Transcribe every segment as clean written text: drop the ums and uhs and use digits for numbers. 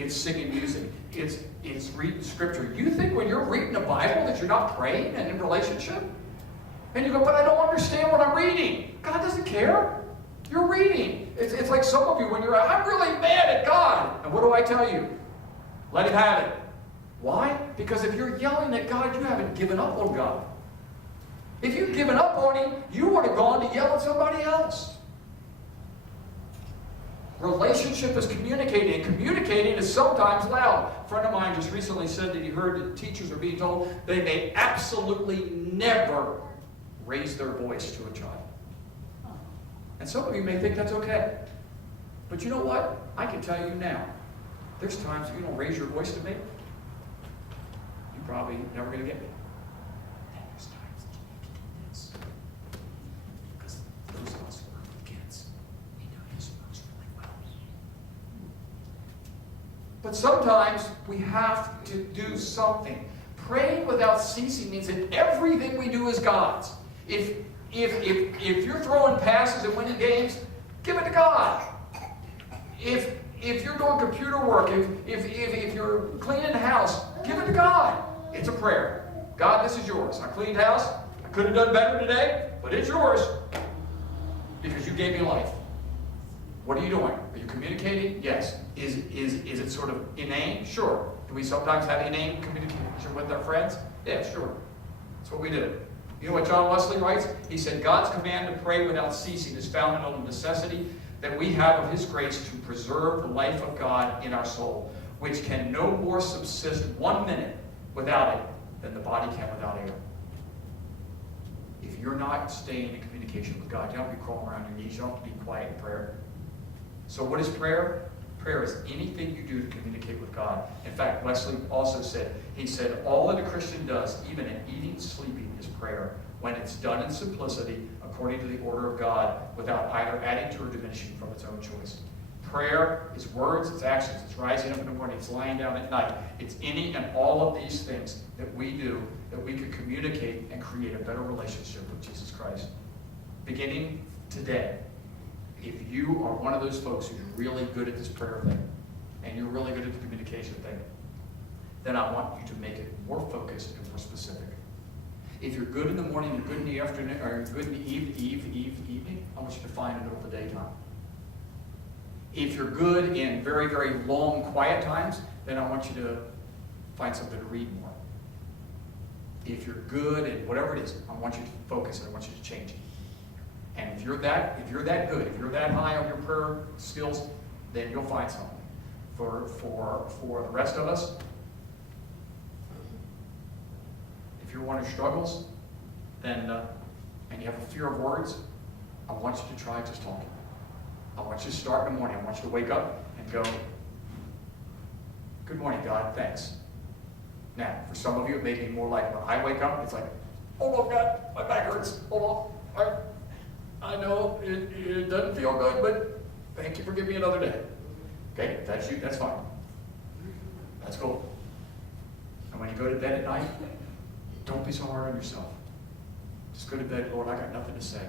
it's singing music, it's reading scripture. You think when you're reading the Bible that you're not praying and in relationship? And you go, but I don't understand what I'm reading. God doesn't care. You're reading. It's like some of you when you're, I'm really mad at God. And what do I tell you? Let him have it. Why? Because if you're yelling at God, you haven't given up on God. If you've given up on him, you would have gone to yell at somebody else. Relationship is communicating, and communicating is sometimes loud. A friend of mine just recently said that he heard that teachers are being told they may absolutely never raise their voice to a child. And some of you may think that's okay. But you know what? I can tell you now, there's times if you don't raise your voice to me, you're probably never going to get me. And there's times that you need to do this. Because those of us who work with kids, we know this works really well. But sometimes we have to do something. Praying without ceasing means that everything we do is God's. If you're throwing passes and winning games, give it to God. If you're doing computer work, if you're cleaning the house, give it to God. It's a prayer. God, this is yours. I cleaned house. I could have done better today, but it's yours because you gave me life. What are you doing? Are you communicating? Yes. Is it sort of inane? Sure. Do we sometimes have inane communication with our friends? Yeah, sure. That's what we do. You know what John Wesley writes? He said, God's command to pray without ceasing is founded on the necessity that we have of his grace to preserve the life of God in our soul, which can no more subsist 1 minute without it than the body can without air. If you're not staying in communication with God, you don't have to be crawling around your knees. You don't have to be quiet in prayer. So what is prayer? Prayer is anything you do to communicate with God. In fact, Wesley also said, he said, all that a Christian does, even in eating, sleeping, is prayer, when it's done in simplicity, according to the order of God, without either adding to or diminishing from its own choice. Prayer is words, it's actions, it's rising up in the morning, it's lying down at night. It's any and all of these things that we do that we can communicate and create a better relationship with Jesus Christ. Beginning today, if you are one of those folks who's really good at this prayer thing, and you're really good at the communication thing, then I want you to make it more focused and more specific. If you're good in the morning, you're good in the afternoon, or you're good in the evening, I want you to find it over the daytime. If you're good in very, very long, quiet times, then I want you to find something to read more. If you're good at whatever it is, I want you to focus and I want you to change it. And if you're that good, if you're that high on your prayer skills, then you'll find something. For the rest of us, if you're one who struggles, then and you have a fear of words, I want you to try just talking. I want you to start in the morning. I want you to wake up and go, good morning, God, thanks. Now, for some of you, it may be more like when I wake up, it's like, hold on, God, my back hurts. Hold on. I know it doesn't feel good, but thank you for giving me another day. Okay, if that's you, that's fine. That's cool. And when you go to bed at night, don't be so hard on yourself. Just go to bed, Lord, I got nothing to say.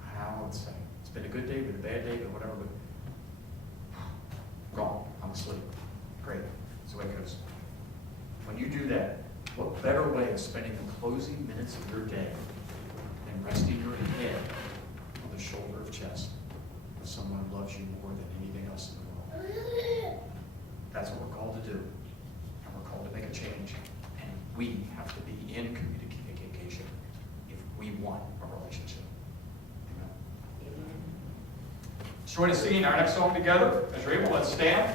I don't know what to say. It's been a good day, been a bad day, but whatever, but gone. I'm asleep. Great. That's the way it goes. When you do that, what better way of spending the closing minutes of your day than resting your head on the shoulder of chest of someone who loves you more than anything else in the world? That's what we're called to do. And we're called to make a change. And we have to be in communication if we want a relationship. Amen. Join us singing our next song together. As you're able, let's stand.